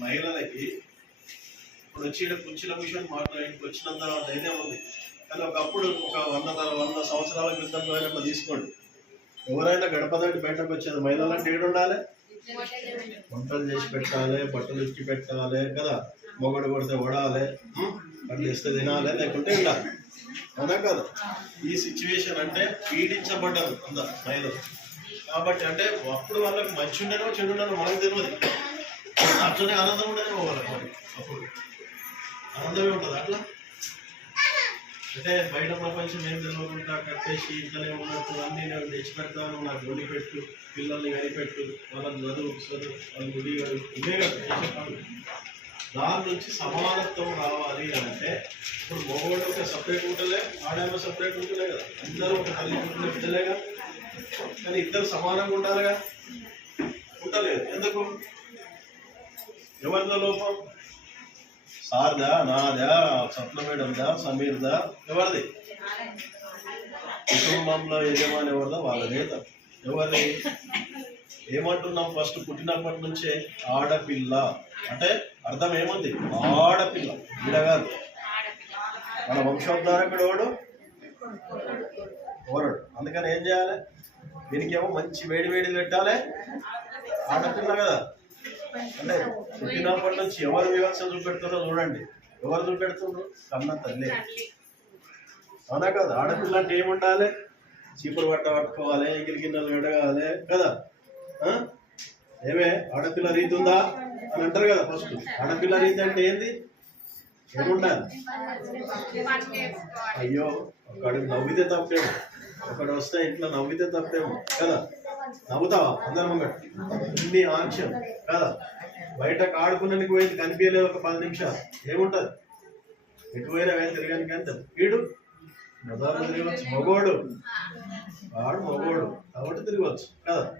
మహిళలకి ఇప్పుడు వచ్చి కుర్చీల విషయం మాట్లాడి వచ్చినంత ధైర్యం ఉంది. కానీ ఒకప్పుడు ఒక వంద వంద సంవత్సరాల క్రితం కానీ అట్లా తీసుకోండి. ఎవరైనా గడప దాటి బయటకు వచ్చేది మహిళలంటే ఏడు ఉండాలి. వంటలు చేసి పెట్టాలి బట్టలు ఇచ్చి పెట్టాలి కదా. మొగడు కొడితే వడాలి ఉం? అట్లా ఇస్తే తినాలి లేకుంటే ఉండాలి. అవునా కదా? ఈ సిచ్యువేషన్ అంటే పీడించబడ్డారు అందరు మహిళలు. కాబట్టి అంటే అప్పుడు వాళ్ళకి మంచి ఉండేనో చెడు ఉండేనో మనకు తెలియదు అట్లనే ఆనందం ఉండేనో పోవాలి మరి అప్పుడు. ఆనందమే ఉంటుంది అట్లా? అంటే బయట ప్రపంచం ఏం తెలియకుండా కట్టేసి ఇంతనే ఉన్నట్టు అన్ని నేను తెచ్చి పెడతాను నాకు గుడి పెట్టు పిల్లల్ని కనిపెట్టు వాళ్ళని చదువు చదువు వాళ్ళ గుడి ఇవే దాని నుంచి సమానత్వం రావాలి అంటే ఇప్పుడు మగవాడు ఒక సపరేట్ ఉంటలే ఆడేమో సపరేట్ ఉంటలే కదా. అందరూ ఒక తల్లి పుట్టిన బిడ్డలేగా కానీ ఇద్దరు సమానంగా ఉండాలిగా? ఉండలేదు. ఎందుకు? ఎవరిలో లోపం? సార్దా నాదా స్వప్న మేడందా సమీర్దా? ఎవరిది? కుటుంబంలో యజమాని ఎవరిదో వాళ్ళదే తప్పు. ఎవరిది? ఏమంటున్నాం ఫస్ట్ పుట్టినప్పటి నుంచే? ఆడపిల్ల. అంటే అర్థం ఏముంది? ఆడపిల్ల. విడగాదు మన వంశోద్ధారకుడు ఎవడు ఓరడు అందుకని ఏం చేయాలి? దీనికేమో మంచి వేడి వేడి పెట్టాలి. ఆడపిల్ల కదా. పుట్టినప్పటి నుంచి ఎవరు వివక్ష చూపెడుతుందో చూడండి. ఎవరు చూపెడుతున్నారు కన్న తల్లి. అవునా కదా? ఆడపిల్ల అంటే ఏముండాలి? చీపురు పట్ట పట్టుకోవాలి ఎగిరి గిన్నెలు గడగాలి కదా? ఆ? ఏమే? ఆడపిల్ల రీతి ఉందా? అని అంటారు కదా ఫస్ట్. ఆడపిల్ల రీతి అంటే ఏంది? ఏముండాలి? అయ్యో ఒకడు నవ్వితే తప్పేమో. ఒకడు వస్తే ఇంట్లో నవ్వితే తప్పేమో కదా? నవ్వుతావా? అందరం ముంగట. ఇన్ని ఆంక్షలు కదా? బయటకు ఆడుకున్నానికి పోయింది కనిపించలేదు ఒక పది నిమిషాలు. ఏముంటది? ఎటు పోయినా వేలు తిరగానికి అంత. వీడు మొదలు తిరగవచ్చు. మగోడు. వాడు మగోడు. కాబట్టి తిరగవచ్చు. కదా?